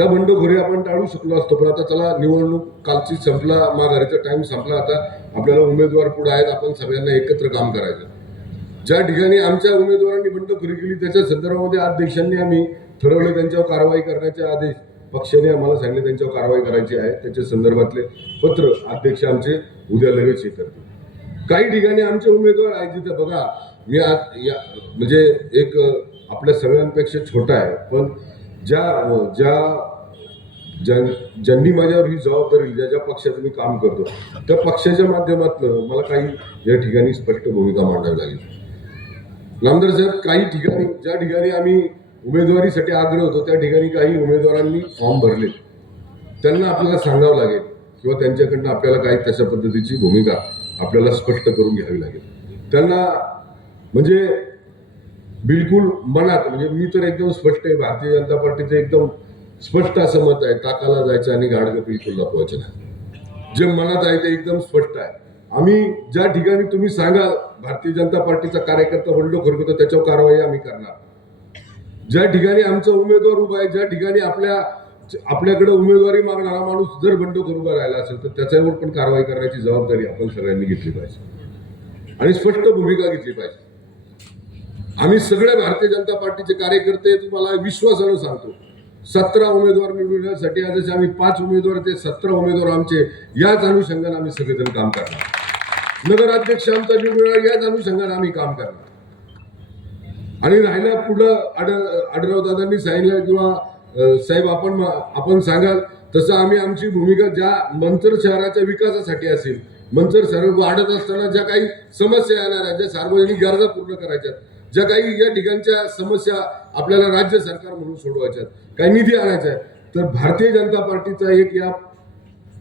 त्या बंडखोरी आपण टाळू शकलो असतो पण आता चला निवडणूक कालची संपला माघारीचा टाइम संपला आता. आपल्याला उमेदवार पुढे आहेत आपण सगळ्यांना एकत्र काम करायचं. ज्या ठिकाणी आमच्या उमेदवारांनी बंडखोरी केली त्याच्या संदर्भामध्ये अध्यक्षांनी आम्ही ठरवलं त्यांच्यावर कारवाई करण्याचे आदेश पक्षाने आम्हाला सांगितले त्यांच्यावर कारवाई करायची आहे. त्याच्या संदर्भातले पत्र अध्यक्ष आमचे उद्या लगेच हे करतील. काही ठिकाणी आमचे उमेदवार आहेत जिथे बघा मी आज या म्हणजे एक आपल्या सगळ्यांपेक्षा छोटा आहे पण ज्या ज्या ज्यां ज्यांनी माझ्यावर ही जबाबदारी ज्या ज्या पक्षात मी काम करतो त्या पक्षाच्या माध्यमातून मला काही या ठिकाणी स्पष्ट भूमिका मांडावी लागली. नामदार साहेब काही ठिकाणी ज्या ठिकाणी आम्ही उमेदवारीसाठी आग्रह होतो त्या ठिकाणी काही उमेदवारांनी फॉर्म भरले. त्यांना आपल्याला सांगावं लागेल किंवा त्यांच्याकडनं आपल्याला काही तशा पद्धतीची भूमिका आपल्याला स्पष्ट करून घ्यावी लागेल. त्यांना म्हणजे बिलकुल मनात म्हणजे मी तर एकदम स्पष्ट आहे भारतीय जनता पार्टीचं एकदम स्पष्ट असं मत आहे टाकाला जायचं आणि गाडगं बिलकुल नाही जे मनात आहे ते एकदम स्पष्ट आहे. आम्ही ज्या ठिकाणी तुम्ही सांगाल भारतीय जनता पार्टीचा कार्यकर्ता बंडखोर करतो त्याच्यावर कारवाई आम्ही करणार. ज्या ठिकाणी आमचा उमेदवार उभा आहे ज्या ठिकाणी आपल्या आपल्याकडे उमेदवारी मागणारा माणूस जर बंडखोर उभा राहिला असेल तर त्याच्यावर पण कारवाई करण्याची जबाबदारी आपण सगळ्यांनी घेतली पाहिजे. आणि स्पष्ट भूमिका घेतली पाहिजे. आम्ही सगळे भारतीय जनता पार्टीचे कार्यकर्ते तुम्हाला विश्वासानं सांगतो सतरा उमेदवार निवडण्यासाठी आज आम्ही पाच उमेदवार ते सतरा उमेदवार आमचे याच अनुषंगाने आम्ही सगळेजण काम करणार. नगराध्यक्ष आमचा निवडणार याच अनुषंगाने आम्ही काम करणार. आणि राहिला पुढं आड आडराव दादांनी सांगितलं किंवा साहेब आपण आपण सांगाल तसं आम्ही आमची भूमिका ज्या मंचर शहराच्या विकासासाठी असेल मंचर शहर वाढत असताना ज्या काही समस्या येणार आहेत ज्या सार्वजनिक गरजा पूर्ण करायच्या ज्या काही या ठिकाणच्या समस्या आपल्याला राज्य सरकार म्हणून सोडवायच्यात काही निधी आणायचा आहे तर भारतीय जनता पार्टीचा एक या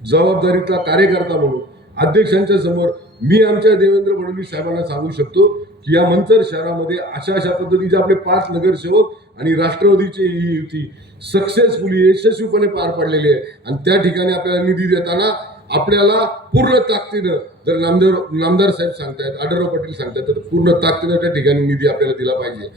जबाबदारीतला कार्यकर्ता म्हणून अध्यक्षांच्या समोर मी आमच्या देवेंद्र फडणवीस साहेबांना सांगू शकतो की या मंचर शहरामध्ये अशा अशा पद्धतीचे आपले पाच नगरसेवक आणि राष्ट्रवादीची ही युती सक्सेसफुली यशस्वीपणे पार पडलेली आहे. आणि त्या ठिकाणी आपल्याला निधी देताना आपल्याला पूर्ण ताकदीनं जर नामदार नामदार साहेब सांगतायत आढळराव पाटील सांगतायत तर पूर्ण ताकदीनं त्या ठिकाणी निधी आपल्याला दिला पाहिजे.